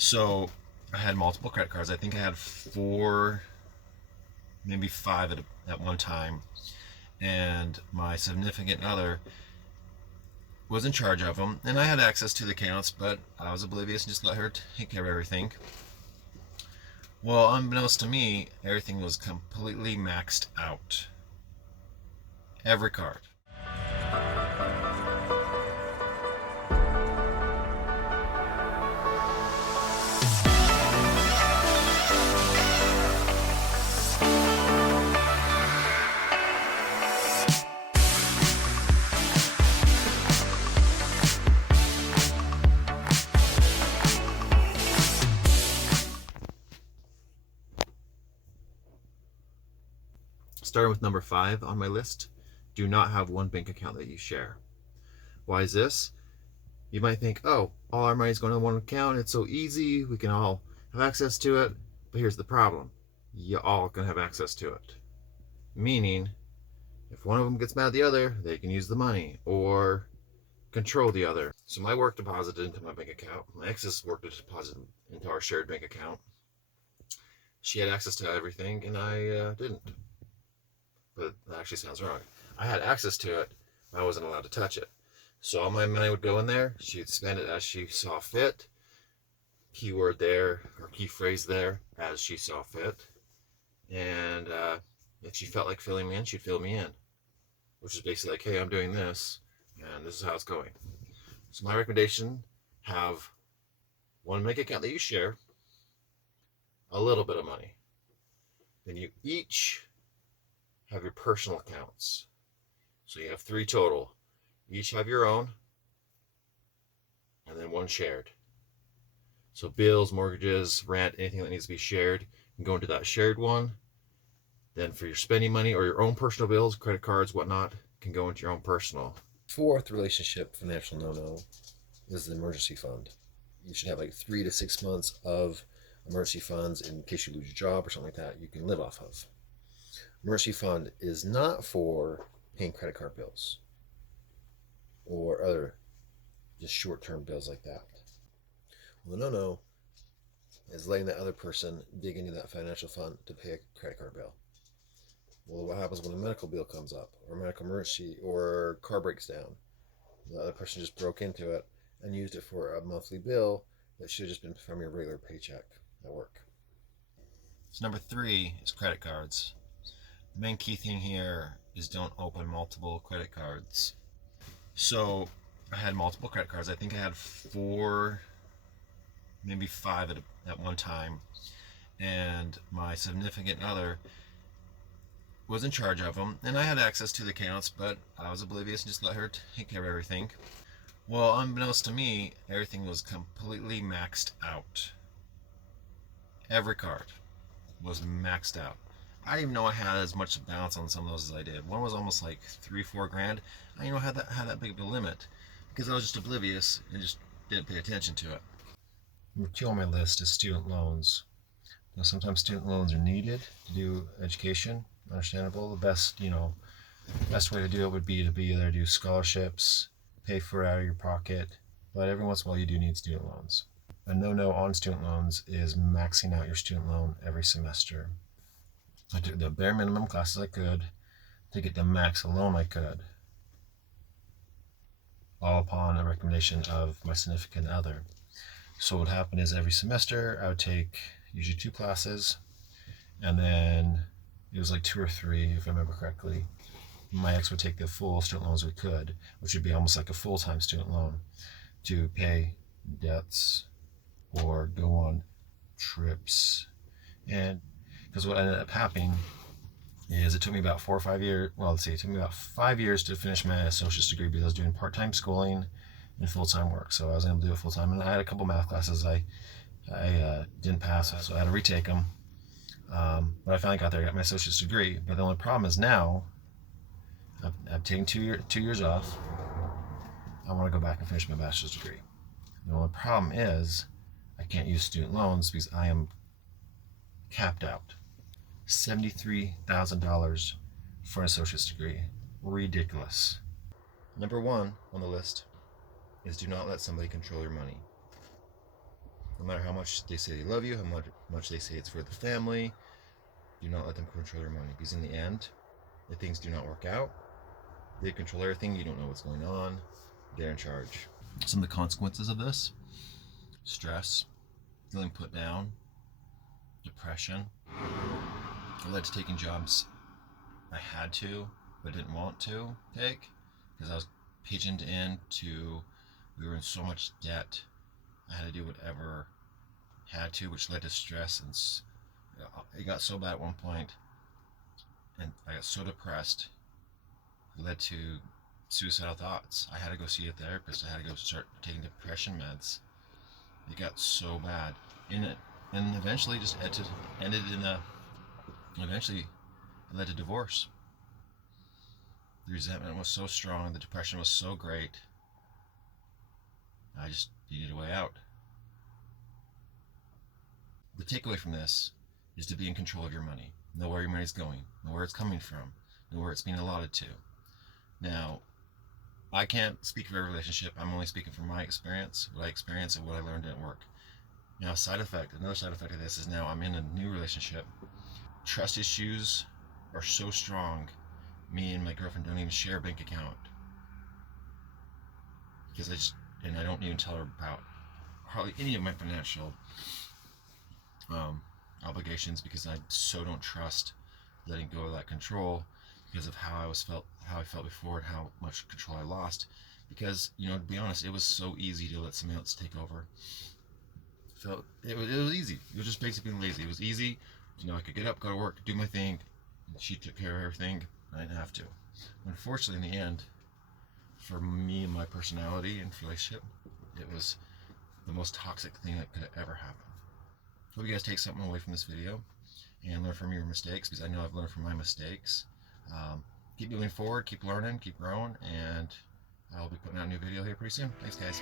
So I had multiple credit cards. I think I had four, maybe five at one time. And my significant other was in charge of them. And I had access to the accounts, but I was oblivious and just let her take care of everything. Well, unbeknownst to me, everything was completely maxed out. Every card. Starting with number 5 on my list, do not have one bank account that you share. Why is this? You might think, oh, all our money's going to one account. It's so easy. We can all have access to it. But here's the problem. You all can have access to it. Meaning, if one of them gets mad at the other, they can use the money or control the other. So my work deposited into my bank account. My ex's work deposited into our shared bank account. She had access to everything, and I didn't. But that actually sounds wrong. I had access to it, but I wasn't allowed to touch it. So all my money would go in there. She'd spend it as she saw fit. Keyword there, or key phrase there, as she saw fit. And if she felt like filling me in, she'd fill me in. Which is basically like, hey, I'm doing this, and this is how it's going. So my recommendation, have one bank account that you share, a little bit of money. Then you each have your personal accounts. So you have 3 total. Each have your own, and then one shared. So bills, mortgages, rent, anything that needs to be shared can go into that shared one. Then for your spending money or your own personal bills, credit cards, whatnot, can go into your own personal. Fourth relationship financial no-no is the emergency fund. You should have like 3 to 6 months of emergency funds in case you lose your job or something like that you can live off of. Emergency fund is not for paying credit card bills or other just short-term bills like that. Well, the no-no is letting that other person dig into that financial fund to pay a credit card bill. Well, what happens when a medical bill comes up or a medical emergency or car breaks down? The other person just broke into it and used it for a monthly bill that should have just been from your regular paycheck at work. So number 3 is credit cards. The main key thing here is don't open multiple credit cards. So I had multiple credit cards. I think I had four, maybe five at one time. And my significant other was in charge of them. And I had access to the accounts, but I was oblivious and just let her take care of everything. Well, unbeknownst to me, everything was completely maxed out. Every card was maxed out. I didn't even know I had as much balance on some of those as I did. One was almost like 3-4 grand. I didn't know I had that big of a limit because I was just oblivious and just didn't pay attention to it. Number 2 on my list is student loans. Now, sometimes student loans are needed to do education. Understandable. The best way to do it would be to either do scholarships, pay for it out of your pocket, but every once in a while you do need student loans. A no-no on student loans is maxing out your student loan every semester. I took the bare minimum classes I could to get the max loan I could, all upon a recommendation of my significant other. So what would happen is every semester I would take usually 2 classes, and then it was like 2 or 3 if I remember correctly. My ex would take the full student loans we could, which would be almost like a full-time student loan, to pay debts or go on trips. And because what ended up happening is it took me about 4 or 5 years. Well, let's see, it took me about 5 years to finish my associate's degree because I was doing part-time schooling and full-time work. So I was able to do it full-time, and I had a couple math classes I didn't pass, so I had to retake them. But I finally got there, got my associate's degree. But the only problem is now I've taken 2 years off. I want to go back and finish my bachelor's degree. The only problem is I can't use student loans because I am capped out. $73,000 for an associate's degree. Ridiculous. Number 1 on the list is do not let somebody control your money. matter how much they say they love you, how much they say it's for the family, do not let them control your money. Because in the end, if things do not work out, they control everything. You don't know what's going on. They're in charge. Some of the consequences of this: stress, feeling put down, depression. It led to taking jobs I had to but didn't want to take because I was pigeoned into, we were in so much debt. I had to do whatever I had to, which led to stress, and it got so bad at one point, and I got so depressed, it led to suicidal thoughts. I had to go see a therapist. I had to go start taking depression meds. It got so bad in it, and eventually just ended in a. Eventually, it led to divorce. The resentment was so strong. The depression was so great. I just needed a way out. The takeaway from this is to be in control of your money. Know where your money's going. Know where it's coming from. Know where it's being allotted to. Now, I can't speak for every relationship. I'm only speaking from my experience, what I experienced and what I learned at work. Now, another side effect of this is now I'm in a new relationship. Trust issues are so strong. Me and my girlfriend don't even share a bank account because I don't even tell her about hardly any of my financial obligations because I so don't trust letting go of that control because of how I felt before and how much control I lost. Because, to be honest, it was so easy to let somebody else take over. It was easy. It was just basically being lazy. It was easy. I could get up, go to work, do my thing. And she took care of everything. I didn't have to. Unfortunately, in the end, for me and my personality and relationship, it was the most toxic thing that could have ever happened. Hope you guys take something away from this video and learn from your mistakes, because I know I've learned from my mistakes. Keep moving forward, keep learning, keep growing, and I'll be putting out a new video here pretty soon. Thanks, guys.